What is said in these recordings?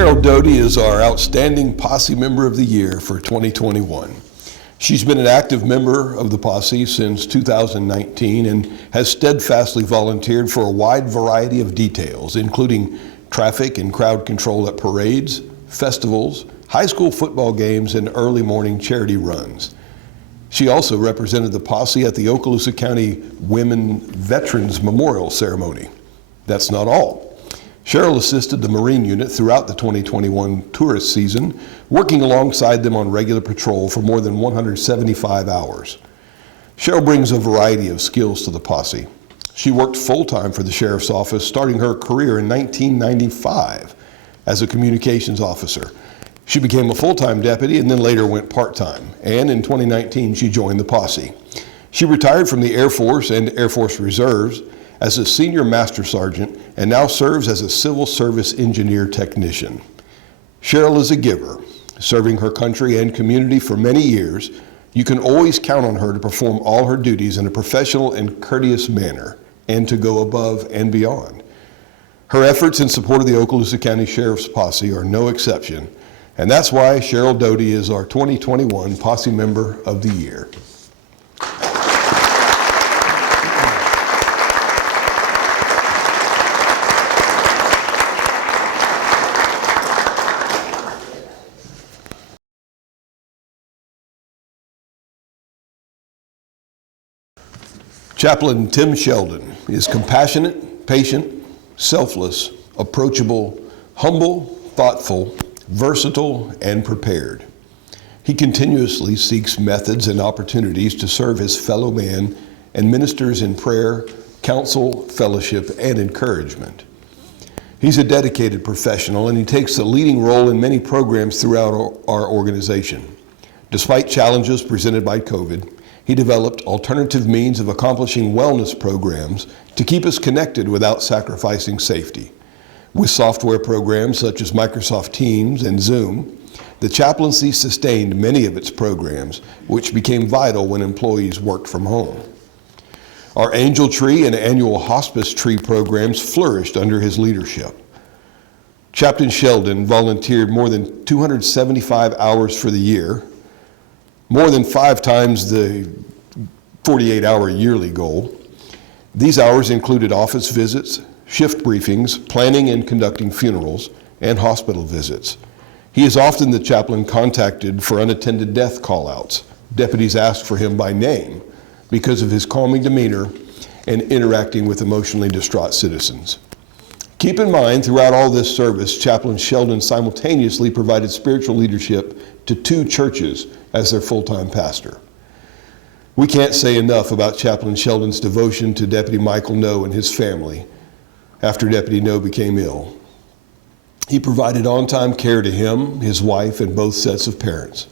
Cheryl Doughty is our Outstanding Posse Member of the Year for 2021. She's been an active member of the Posse since 2019 and has steadfastly volunteered for a wide variety of details, including traffic and crowd control at parades, festivals, high school football games, and early morning charity runs. She also represented the Posse at the Okaloosa County Women Veterans Memorial Ceremony. That's not all. Cheryl assisted the Marine Unit throughout the 2021 tourist season, working alongside them on regular patrol for more than 175 hours. Cheryl brings a variety of skills to the Posse. She worked full-time for the Sheriff's Office, starting her career in 1995 as a communications officer. She became a full-time deputy and then later went part-time. And in 2019, she joined the Posse. She retired from the Air Force and Air Force Reserves as a senior master sergeant and now serves as a civil service engineer technician. Cheryl is a giver, serving her country and community for many years. You can always count on her to perform all her duties in a professional and courteous manner and to go above and beyond. Her efforts in support of the Okaloosa County Sheriff's Posse are no exception, and that's why Cheryl Doughty is our 2021 Posse Member of the Year. Chaplain Tim Sheldon is compassionate, patient, selfless, approachable, humble, thoughtful, versatile, and prepared. He continuously seeks methods and opportunities to serve his fellow man and ministers in prayer, counsel, fellowship, and encouragement. He's a dedicated professional and he takes a leading role in many programs throughout our organization. Despite challenges presented by COVID, he developed alternative means of accomplishing wellness programs to keep us connected without sacrificing safety. With software programs such as Microsoft Teams and Zoom, the chaplaincy sustained many of its programs, which became vital when employees worked from home. Our Angel Tree and annual Hospice Tree programs flourished under his leadership. Chaplain Sheldon volunteered more than 275 hours for the year, more than 5 times the 48-hour yearly goal. These hours included office visits, shift briefings, planning and conducting funerals, and hospital visits. He is often the chaplain contacted for unattended death call-outs. Deputies ask for him by name because of his calming demeanor and interacting with emotionally distraught citizens. Keep in mind, throughout all this service, Chaplain Sheldon simultaneously provided spiritual leadership to 2 churches as their full-time pastor. We can't say enough about Chaplain Sheldon's devotion to Deputy Michael Noe and his family after Deputy Noe became ill. He provided on-time care to him, his wife, and both sets of parents.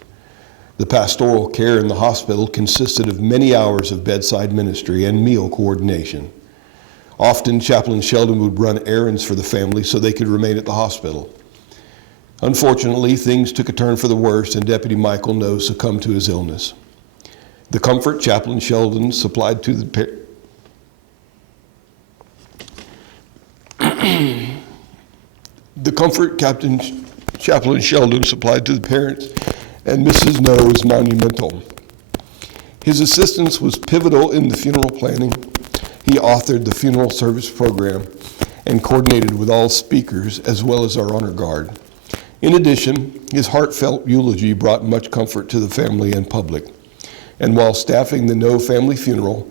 The pastoral care in the hospital consisted of many hours of bedside ministry and meal coordination. Often, Chaplain Sheldon would run errands for the family so they could remain at the hospital. Unfortunately, things took a turn for the worse and Deputy Michael Noe succumbed to his illness. The comfort Chaplain Sheldon supplied to the Chaplain Sheldon supplied to the parents and Mrs. Noe is monumental. His assistance was pivotal in the funeral planning. He authored the funeral service program and coordinated with all speakers as well as our honor guard. In addition, his heartfelt eulogy brought much comfort to the family and public. And while staffing the Noe family funeral,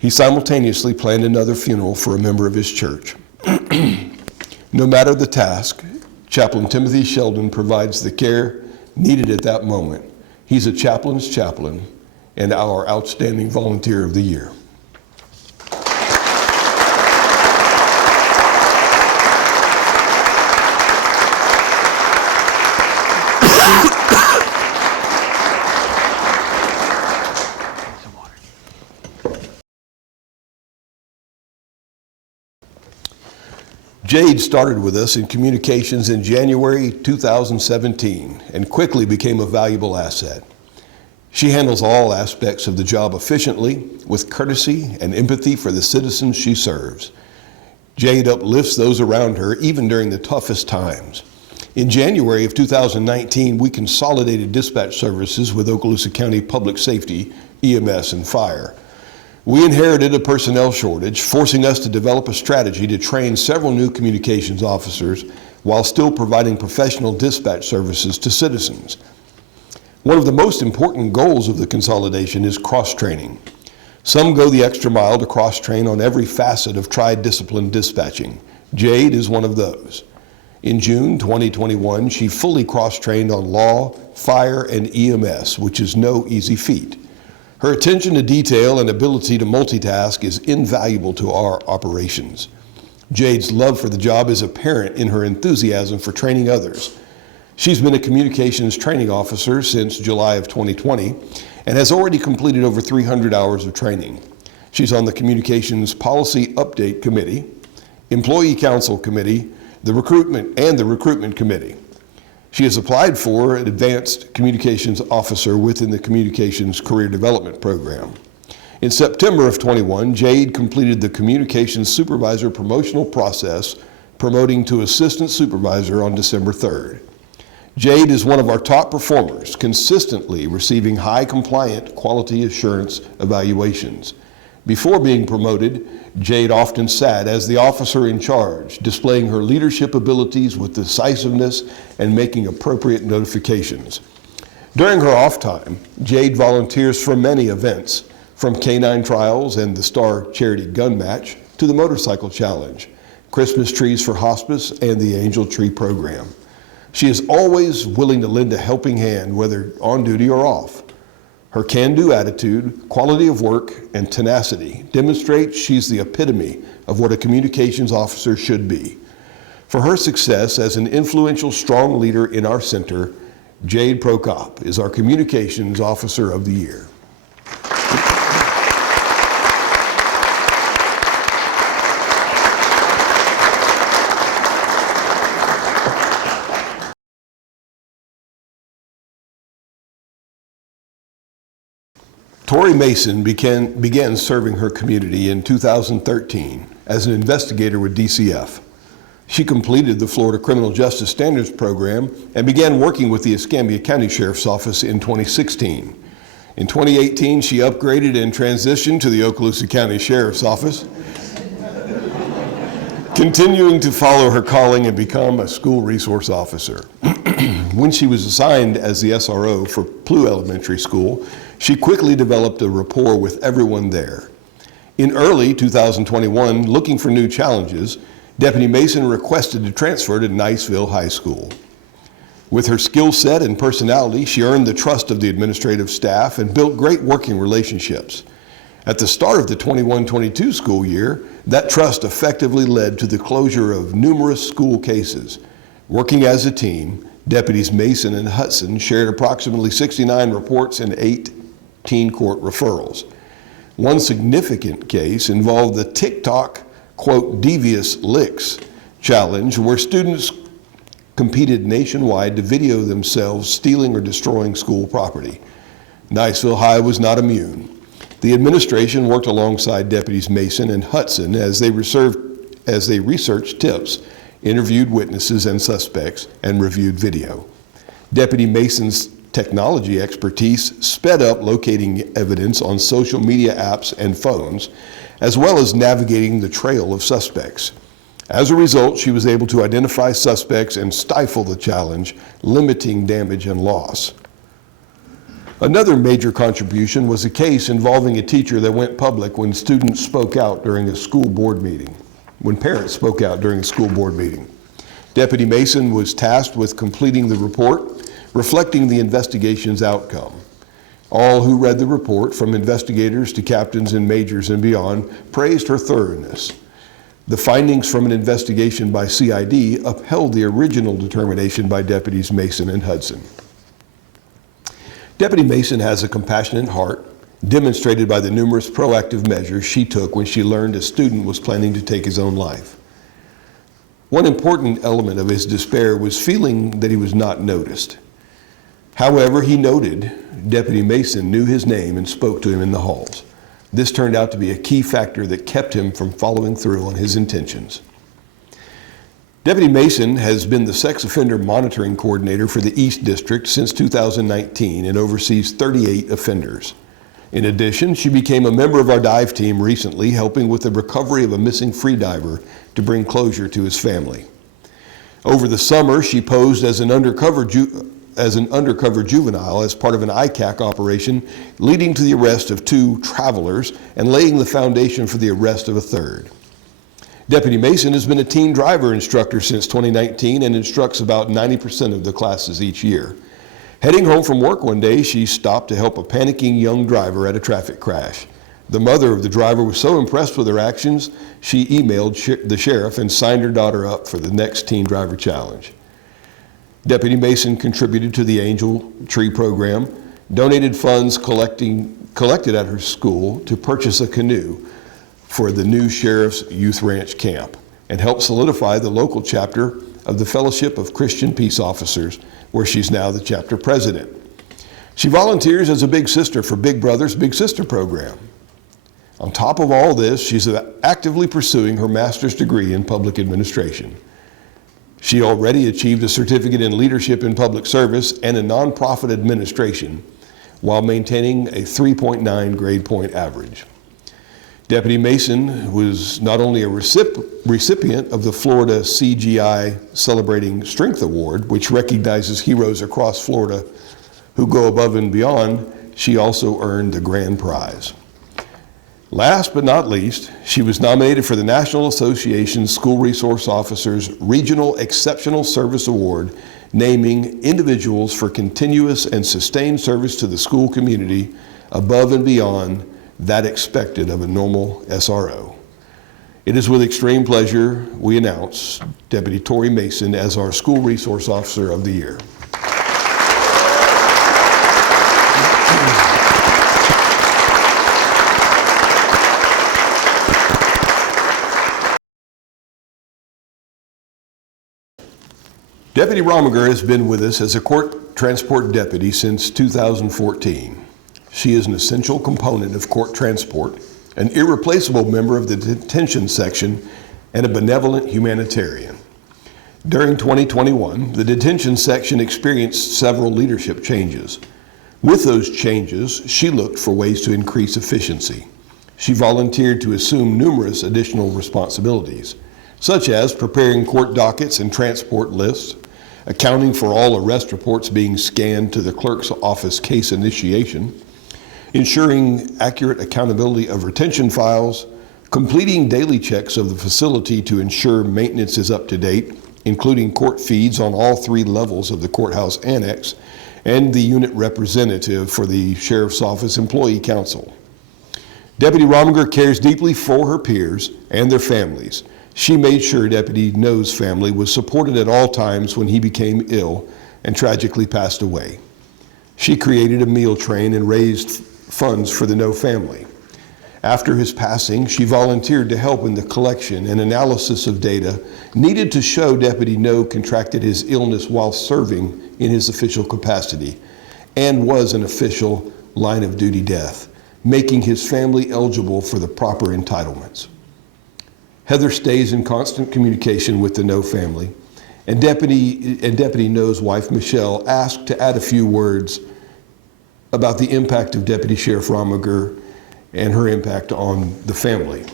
he simultaneously planned another funeral for a member of his church. No matter the task, Chaplain Timothy Sheldon provides the care needed at that moment. He's a chaplain's chaplain and our Outstanding Volunteer of the Year. Jade started with us in communications in January 2017 and quickly became a valuable asset. She handles all aspects of the job efficiently with courtesy and empathy for the citizens she serves. Jade uplifts those around her even during the toughest times. In January of 2019, we consolidated dispatch services with Okaloosa County Public Safety, EMS, and Fire. We inherited a personnel shortage, forcing us to develop a strategy to train several new communications officers while still providing professional dispatch services to citizens. One of the most important goals of the consolidation is cross-training. Some go the extra mile to cross-train on every facet of tri-discipline dispatching. Jade is one of those. In June 2021, she fully cross-trained on law, fire, and EMS, which is no easy feat. Her attention to detail and ability to multitask is invaluable to our operations. Jade's love for the job is apparent in her enthusiasm for training others. She's been a communications training officer since July of 2020 and has already completed over 300 hours of training. She's on the Communications Policy Update Committee, Employee Council Committee, the Recruitment Committee. She has applied for an Advanced Communications Officer within the Communications Career Development Program. In September of 21, Jade completed the Communications Supervisor promotional process, promoting to Assistant Supervisor on December 3rd. Jade is one of our top performers, consistently receiving high compliant quality assurance evaluations. Before being promoted, Jade often sat as the officer in charge, displaying her leadership abilities with decisiveness and making appropriate notifications. During her off time, Jade volunteers for many events, from canine trials and the Star Charity Gun Match to the Motorcycle Challenge, Christmas trees for hospice, and the Angel Tree Program. She is always willing to lend a helping hand, whether on duty or off. Her can-do attitude, quality of work, and tenacity demonstrate she's the epitome of what a communications officer should be. For her success as an influential, strong leader in our center, Jade Prokop is our Communications Officer of the Year. Tori Mason began serving her community in 2013 as an investigator with DCF. She completed the Florida Criminal Justice Standards Program and began working with the Escambia County Sheriff's Office in 2016. In 2018, she upgraded and transitioned to the Okaloosa County Sheriff's Office, continuing to follow her calling and become a school resource officer. When she was assigned as the SRO for Plough Elementary School, she quickly developed a rapport with everyone there. In early 2021, looking for new challenges, Deputy Mason requested to transfer to Niceville High School. With her skill set and personality, she earned the trust of the administrative staff and built great working relationships. At the start of the 21-22 school year, that trust effectively led to the closure of numerous school cases. Working as a team, Deputies Mason and Hudson shared approximately 69 reports and 8 teen court referrals. One significant case involved the TikTok, quote, devious licks challenge, where students competed nationwide to video themselves stealing or destroying school property. Niceville High was not immune. The administration worked alongside Deputies Mason and Hudson as they researched tips, interviewed witnesses and suspects, and reviewed video. Deputy Mason's technology expertise sped up locating evidence on social media apps and phones, as well as navigating the trail of suspects. As a result, she was able to identify suspects and stifle the challenge, limiting damage and loss. Another major contribution was a case involving a teacher that went public when students spoke out during a school board meeting, when parents spoke out during a school board meeting. Deputy Mason was tasked with completing the report, reflecting the investigation's outcome. All who read the report, from investigators to captains and majors and beyond, praised her thoroughness. The findings from an investigation by CID upheld the original determination by Deputies Mason and Hudson. Deputy Mason has a compassionate heart, demonstrated by the numerous proactive measures she took when she learned a student was planning to take his own life. One important element of his despair was feeling that he was not noticed. However, he noted Deputy Mason knew his name and spoke to him in the halls. This turned out to be a key factor that kept him from following through on his intentions. Deputy Mason has been the sex offender monitoring coordinator for the East District since 2019 and oversees 38 offenders. In addition, she became a member of our dive team recently, helping with the recovery of a missing freediver to bring closure to his family. Over the summer, she posed as an undercover juvenile as part of an ICAC operation, leading to the arrest of 2 travelers and laying the foundation for the arrest of a 3rd. Deputy Mason has been a teen driver instructor since 2019 and instructs about 90% of the classes each year. Heading home from work one day, she stopped to help a panicking young driver at a traffic crash. The mother of the driver was so impressed with her actions, she emailed the sheriff and signed her daughter up for the next Teen Driver Challenge. Deputy Mason contributed to the Angel Tree program, donated funds collected at her school to purchase a canoe for the new Sheriff's Youth Ranch Camp, and helped solidify the local chapter of the Fellowship of Christian Peace Officers, where she's now the chapter president. She volunteers as a big sister for Big Brother's Big Sister program. On top of all this, she's actively pursuing her master's degree in public administration. She already achieved a certificate in leadership in public service and a nonprofit administration while maintaining a 3.9 grade point average. Deputy Mason was not only a recipient of the Florida CGI Celebrating Strength Award, which recognizes heroes across Florida who go above and beyond, she also earned the grand prize. Last but not least, she was nominated for the National Association School Resource Officers Regional Exceptional Service Award, naming individuals for continuous and sustained service to the school community above and beyond that expected of a normal SRO. It is with extreme pleasure we announce Deputy Tori Mason as our School Resource Officer of the Year. Deputy Rominger has been with us as a court transport deputy since 2014. She is an essential component of court transport, an irreplaceable member of the detention section, and a benevolent humanitarian. During 2021, the detention section experienced several leadership changes. With those changes, she looked for ways to increase efficiency. She volunteered to assume numerous additional responsibilities, such as preparing court dockets and transport lists, accounting for all arrest reports being scanned to the clerk's office case initiation, ensuring accurate accountability of retention files, completing daily checks of the facility to ensure maintenance is up to date, including court feeds on all 3 levels of the courthouse annex, and the unit representative for the Sheriff's Office Employee Council. Deputy Rominger cares deeply for her peers and their families. She made sure Deputy No's family was supported at all times when he became ill and tragically passed away. She created a meal train and raised funds for the No family. After his passing, she volunteered to help in the collection and analysis of data needed to show Deputy No contracted his illness while serving in his official capacity and was an official line of duty death, making his family eligible for the proper entitlements. Heather stays in constant communication with the No family, and Deputy No's wife, Michelle, asked to add a few words about the impact of Deputy Sheriff Rominger and her impact on the family.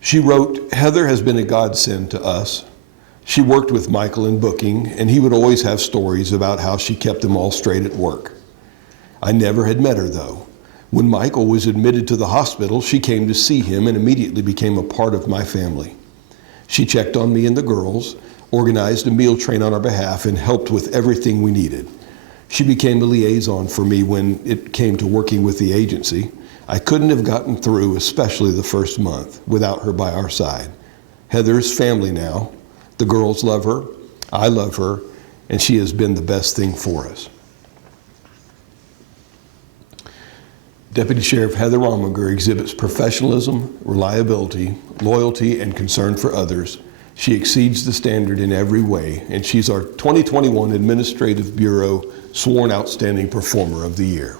She wrote, "Heather has been a godsend to us. She worked with Michael in booking, and he would always have stories about how she kept them all straight at work. I never had met her, though. When Michael was admitted to the hospital, she came to see him and immediately became a part of my family. She checked on me and the girls, organized a meal train on our behalf, and helped with everything we needed. She became a liaison for me when it came to working with the agency. I couldn't have gotten through, especially the first month, without her by our side. Heather's family now. The girls love her, I love her, and she has been the best thing for us." Deputy Sheriff Heather Rominger exhibits professionalism, reliability, loyalty, and concern for others. She exceeds the standard in every way, and she's our 2021 Administrative Bureau Sworn Outstanding Performer of the Year.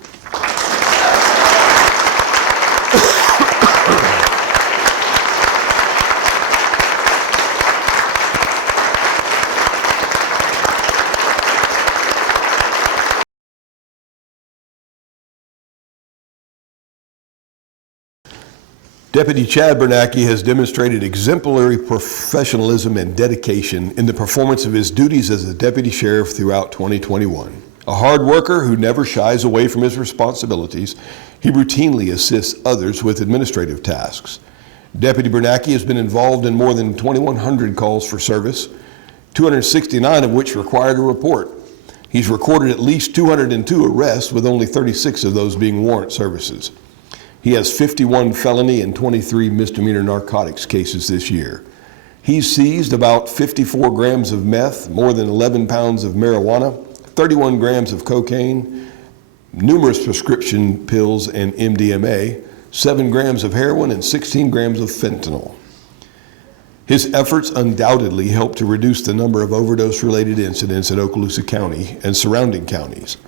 Deputy Chad Biernacki has demonstrated exemplary professionalism and dedication in the performance of his duties as a deputy sheriff throughout 2021. A hard worker who never shies away from his responsibilities, he routinely assists others with administrative tasks. Deputy Bernanke has been involved in more than 2,100 calls for service, 269 of which required a report. He's recorded at least 202 arrests, with only 36 of those being warrant services. He has 51 felony and 23 misdemeanor narcotics cases this year. He's seized about 54 grams of meth, more than 11 pounds of marijuana, 31 grams of cocaine, numerous prescription pills and MDMA, 7 grams of heroin, and 16 grams of fentanyl. His efforts undoubtedly helped to reduce the number of overdose-related incidents in Okaloosa County and surrounding counties.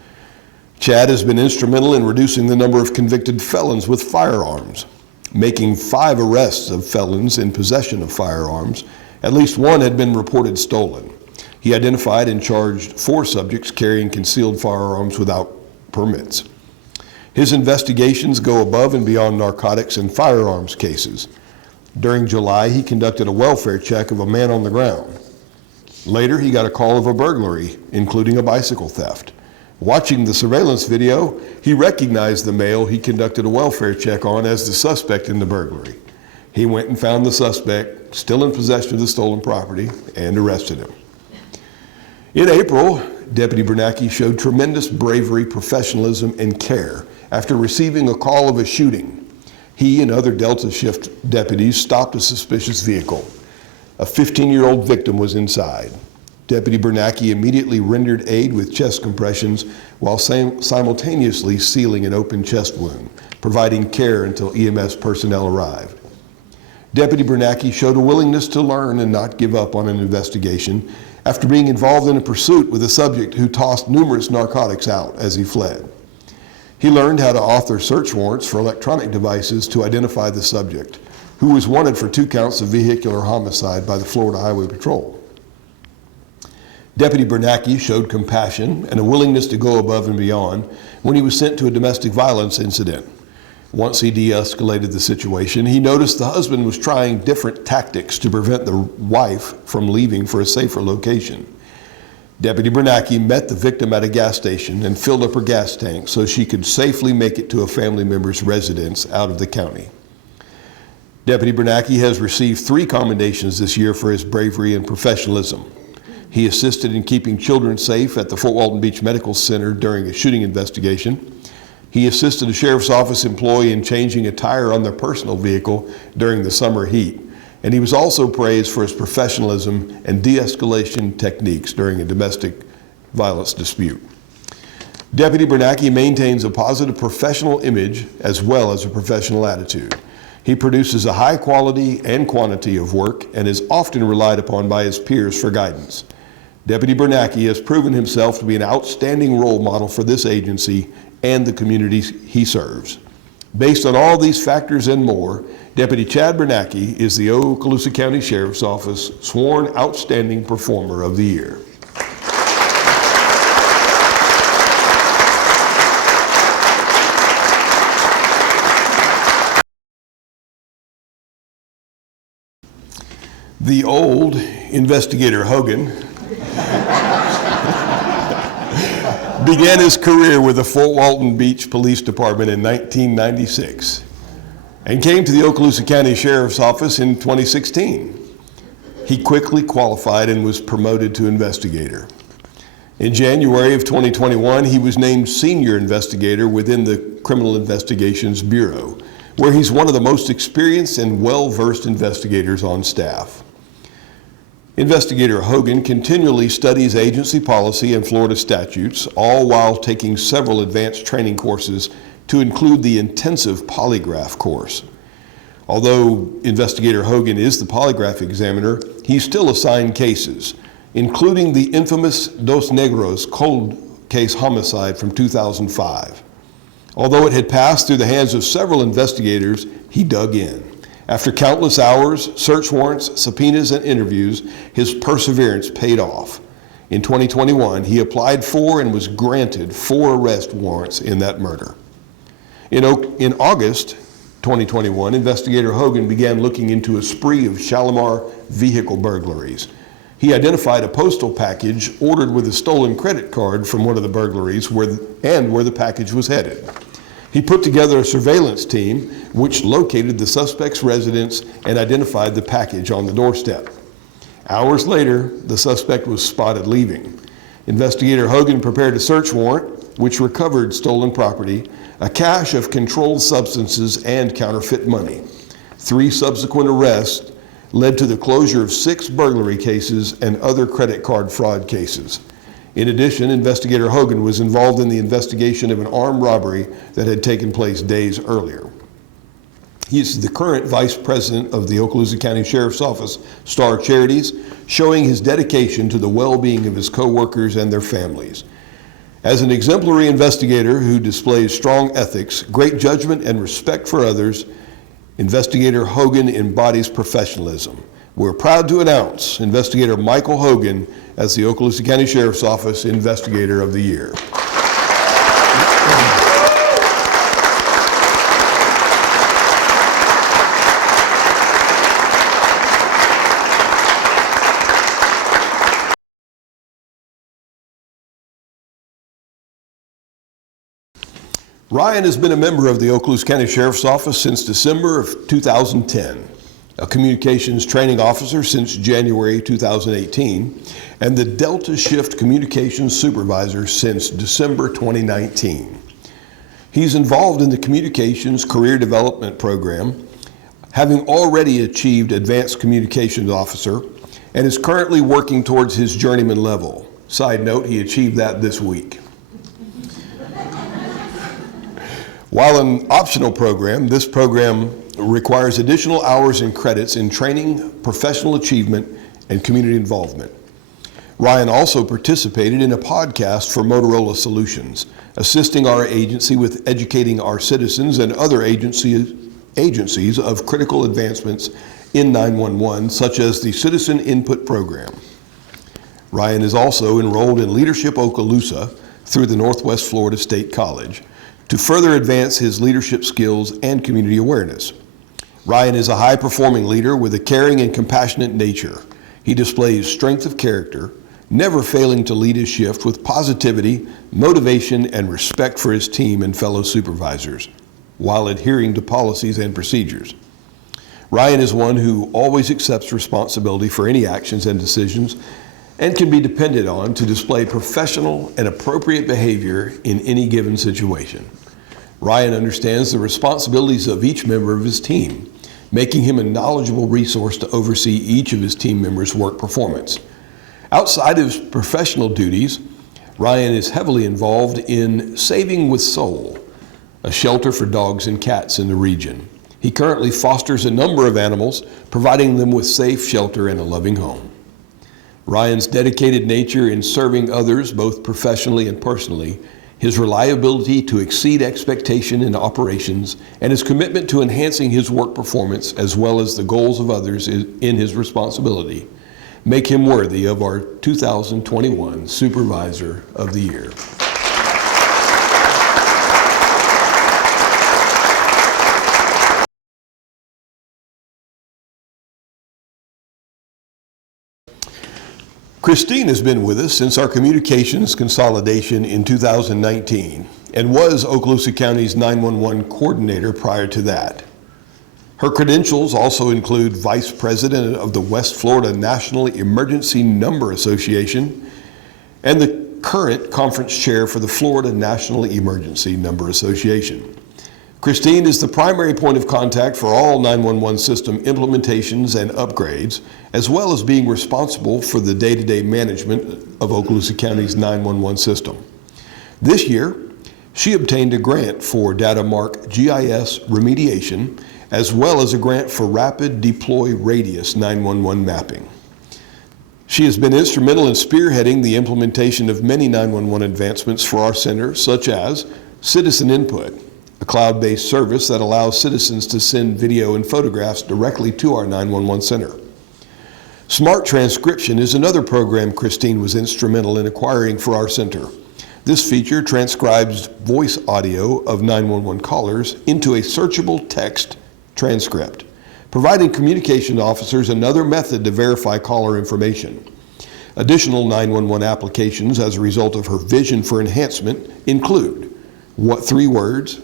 Chad has been instrumental in reducing the number of convicted felons with firearms, making 5 arrests of felons in possession of firearms. At least one had been reported stolen. He identified and charged 4 subjects carrying concealed firearms without permits. His investigations go above and beyond narcotics and firearms cases. During July, he conducted a welfare check of a man on the ground. Later, he got a call of a burglary, including a bicycle theft. Watching the surveillance video, he recognized the male he conducted a welfare check on as the suspect in the burglary. He went and found the suspect still in possession of the stolen property and arrested him. In April, Deputy Biernacki showed tremendous bravery, professionalism, and care after receiving a call of a shooting. He and other Delta Shift deputies stopped a suspicious vehicle. A 15-year-old victim was inside. Deputy Biernacki immediately rendered aid with chest compressions while simultaneously sealing an open chest wound, providing care until EMS personnel arrived. Deputy Biernacki showed a willingness to learn and not give up on an investigation after being involved in a pursuit with a subject who tossed numerous narcotics out as he fled. He learned how to author search warrants for electronic devices to identify the subject, who was wanted for 2 counts of vehicular homicide by the Florida Highway Patrol. Deputy Biernacki showed compassion and a willingness to go above and beyond when he was sent to a domestic violence incident. Once he de-escalated the situation, he noticed the husband was trying different tactics to prevent the wife from leaving for a safer location. Deputy Biernacki met the victim at a gas station and filled up her gas tank so she could safely make it to a family member's residence out of the county. Deputy Biernacki has received 3 commendations this year for his bravery and professionalism. He assisted in keeping children safe at the Fort Walton Beach Medical Center during a shooting investigation. He assisted a sheriff's office employee in changing a tire on their personal vehicle during the summer heat. And he was also praised for his professionalism and de-escalation techniques during a domestic violence dispute. Deputy Biernacki maintains a positive professional image as well as a professional attitude. He produces a high quality and quantity of work and is often relied upon by his peers for guidance. Deputy Biernacki has proven himself to be an outstanding role model for this agency and the communities he serves. Based on all these factors and more, Deputy Chad Biernacki is the Okaloosa County Sheriff's Office Sworn Outstanding Performer of the Year. The old Investigator Hogan began his career with the Fort Walton Beach Police Department in 1996 and came to the Okaloosa County Sheriff's Office in 2016. He quickly qualified and was promoted to investigator. In January of 2021, he was named Senior Investigator within the Criminal Investigations Bureau, where he's one of the most experienced and well-versed investigators on staff. Investigator Hogan continually studies agency policy and Florida statutes, all while taking several advanced training courses to include the intensive polygraph course. Although Investigator Hogan is the polygraph examiner, he's still assigned cases, including the infamous Dos Negros cold case homicide from 2005. Although it had passed through the hands of several investigators, he dug in. After countless hours, search warrants, subpoenas, and interviews, his perseverance paid off. In 2021, he applied for and was granted 4 arrest warrants in that murder. In August, 2021, Investigator Hogan began looking into a spree of Shalimar vehicle burglaries. He identified a postal package ordered with a stolen credit card from one of the burglaries where the package was headed. He put together a surveillance team which located the suspect's residence and identified the package on the doorstep. Hours later, the suspect was spotted leaving. Investigator Hogan prepared a search warrant which recovered stolen property, a cache of controlled substances, and counterfeit money. 3 subsequent arrests led to the closure of 6 burglary cases and other credit card fraud cases. In addition, Investigator Hogan was involved in the investigation of an armed robbery that had taken place days earlier. He is the current Vice President of the Okaloosa County Sheriff's Office Star Charities, showing his dedication to the well-being of his co-workers and their families. As an exemplary investigator who displays strong ethics, great judgment, and respect for others, Investigator Hogan embodies professionalism. We're proud to announce Investigator Michael Hogan as the Okaloosa County Sheriff's Office Investigator of the Year. Ryan has been a member of the Okaloosa County Sheriff's Office since December of 2010, a communications training officer since January 2018, and the Delta Shift Communications Supervisor since December 2019. He's involved in the Communications Career Development Program, having already achieved Advanced Communications Officer, and is currently working towards his journeyman level. Side note, he achieved that this week. While an optional program, this program requires additional hours and credits in training, professional achievement, and community involvement. Ryan also participated in a podcast for Motorola Solutions, assisting our agency with educating our citizens and other agencies of critical advancements in 911, such as the Citizen Input Program. Ryan is also enrolled in Leadership Okaloosa through the Northwest Florida State College, to further advance his leadership skills and community awareness. Ryan is a high-performing leader with a caring and compassionate nature. He displays strength of character, never failing to lead his shift with positivity, motivation, and respect for his team and fellow supervisors, while adhering to policies and procedures. Ryan is one who always accepts responsibility for any actions and decisions and can be depended on to display professional and appropriate behavior in any given situation. Ryan understands the responsibilities of each member of his team, making him a knowledgeable resource to oversee each of his team members' work performance. Outside of his professional duties, Ryan is heavily involved in Saving with Soul, a shelter for dogs and cats in the region. He currently fosters a number of animals, providing them with safe shelter and a loving home. Ryan's dedicated nature in serving others, both professionally and personally, his reliability to exceed expectation in operations, and his commitment to enhancing his work performance as well as the goals of others in his responsibility, make him worthy of our 2021 Supervisor of the Year. Christine has been with us since our communications consolidation in 2019 and was Okaloosa County's 911 coordinator prior to that. Her credentials also include Vice President of the West Florida National Emergency Number Association and the current Conference Chair for the Florida National Emergency Number Association. Christine is the primary point of contact for all 911 system implementations and upgrades, as well as being responsible for the day-to-day management of Okaloosa County's 911 system. This year, she obtained a grant for DataMark GIS remediation, as well as a grant for Rapid Deploy Radius 911 mapping. She has been instrumental in spearheading the implementation of many 911 advancements for our center, such as Citizen Input, a cloud-based service that allows citizens to send video and photographs directly to our 911 center. Smart Transcription is another program Christine was instrumental in acquiring for our center. This feature transcribes voice audio of 911 callers into a searchable text transcript, providing communication officers another method to verify caller information. Additional 911 applications as a result of her vision for enhancement include 3 words,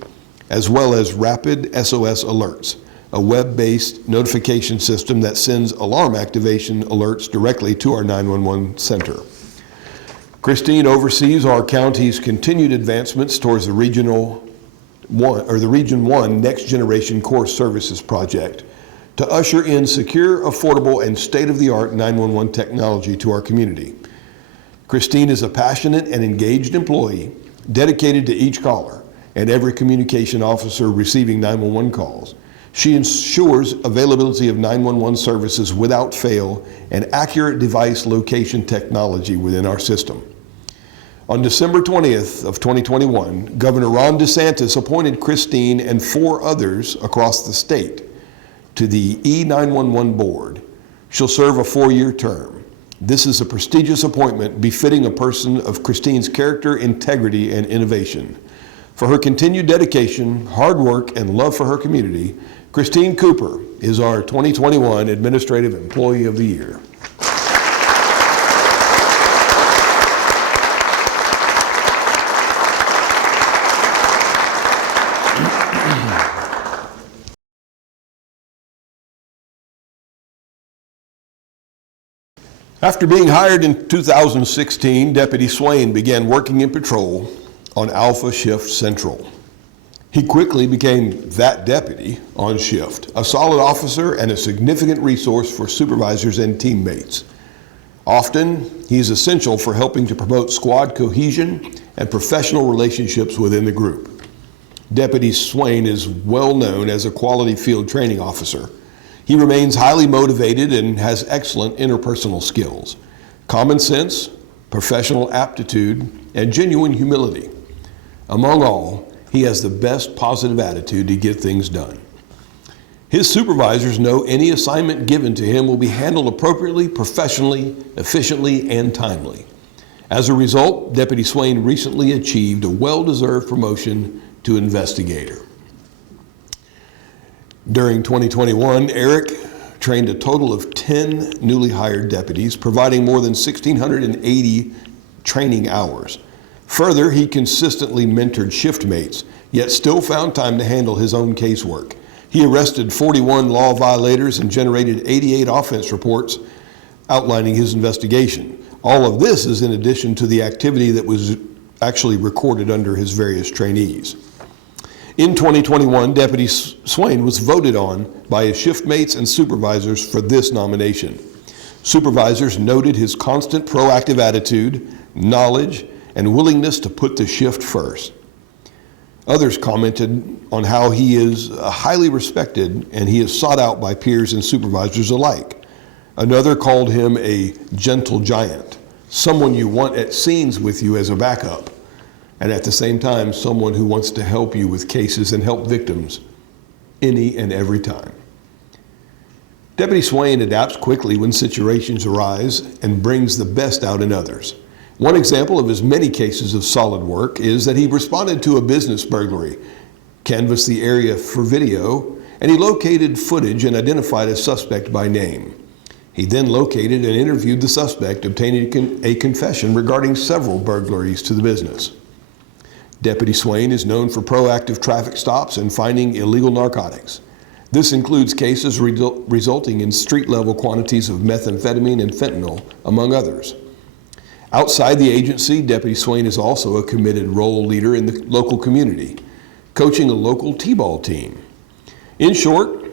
as well as rapid SOS alerts, a web-based notification system that sends alarm activation alerts directly to our 911 center. Christine oversees our county's continued advancements towards the Region 1 Next Generation Core Services project to usher in secure, affordable, and state-of-the-art 911 technology to our community. Christine is a passionate and engaged employee, dedicated to each caller and every communication officer receiving 911 calls. She ensures availability of 911 services without fail and accurate device location technology within our system. On December 20th of 2021, Governor Ron DeSantis appointed Christine and 4 others across the state to the E911 board. She'll serve a 4-year term. This is a prestigious appointment befitting a person of Christine's character, integrity, and innovation. For her continued dedication, hard work, and love for her community, Christine Cooper is our 2021 Administrative Employee of the Year. After being hired in 2016, Deputy Swain began working in patrol on Alpha Shift Central. He quickly became that deputy on shift, a solid officer and a significant resource for supervisors and teammates. Often, he is essential for helping to promote squad cohesion and professional relationships within the group. Deputy Swain is well known as a quality field training officer. He remains highly motivated and has excellent interpersonal skills, common sense, professional aptitude, and genuine humility. Among all, he has the best positive attitude to get things done. His supervisors know any assignment given to him will be handled appropriately, professionally, efficiently, and timely. As a result, Deputy Swain recently achieved a well-deserved promotion to Investigator. During 2021, Eric trained a total of 10 newly hired deputies, providing more than 1,680 training hours. Further, he consistently mentored shift mates, yet still found time to handle his own casework. He arrested 41 law violators and generated 88 offense reports outlining his investigation. All of this is in addition to the activity that was actually recorded under his various trainees. In 2021, Deputy Swain was voted on by his shift mates and supervisors for this nomination. Supervisors noted his constant proactive attitude, knowledge, and willingness to put the shift first. Others commented on how he is highly respected and he is sought out by peers and supervisors alike. Another called him a gentle giant, someone you want at scenes with you as a backup, and at the same time, someone who wants to help you with cases and help victims any and every time. Deputy Swain adapts quickly when situations arise and brings the best out in others. One example of his many cases of solid work is that he responded to a business burglary, canvassed the area for video, and he located footage and identified a suspect by name. He then located and interviewed the suspect, obtaining a confession regarding several burglaries to the business. Deputy Swain is known for proactive traffic stops and finding illegal narcotics. This includes cases resulting in street-level quantities of methamphetamine and fentanyl, among others. Outside the agency, Deputy Swain is also a committed role leader in the local community, coaching a local t-ball team. In short,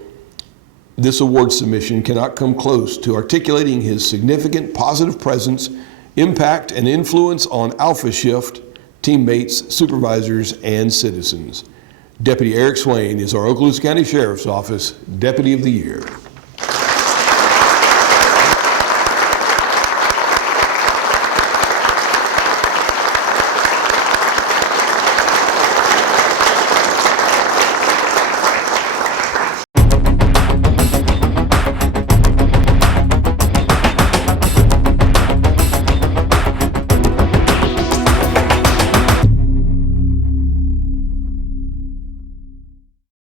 this award submission cannot come close to articulating his significant positive presence, impact, and influence on Alpha Shift, teammates, supervisors, and citizens. Deputy Eric Swain is our Okaloosa County Sheriff's Office Deputy of the Year.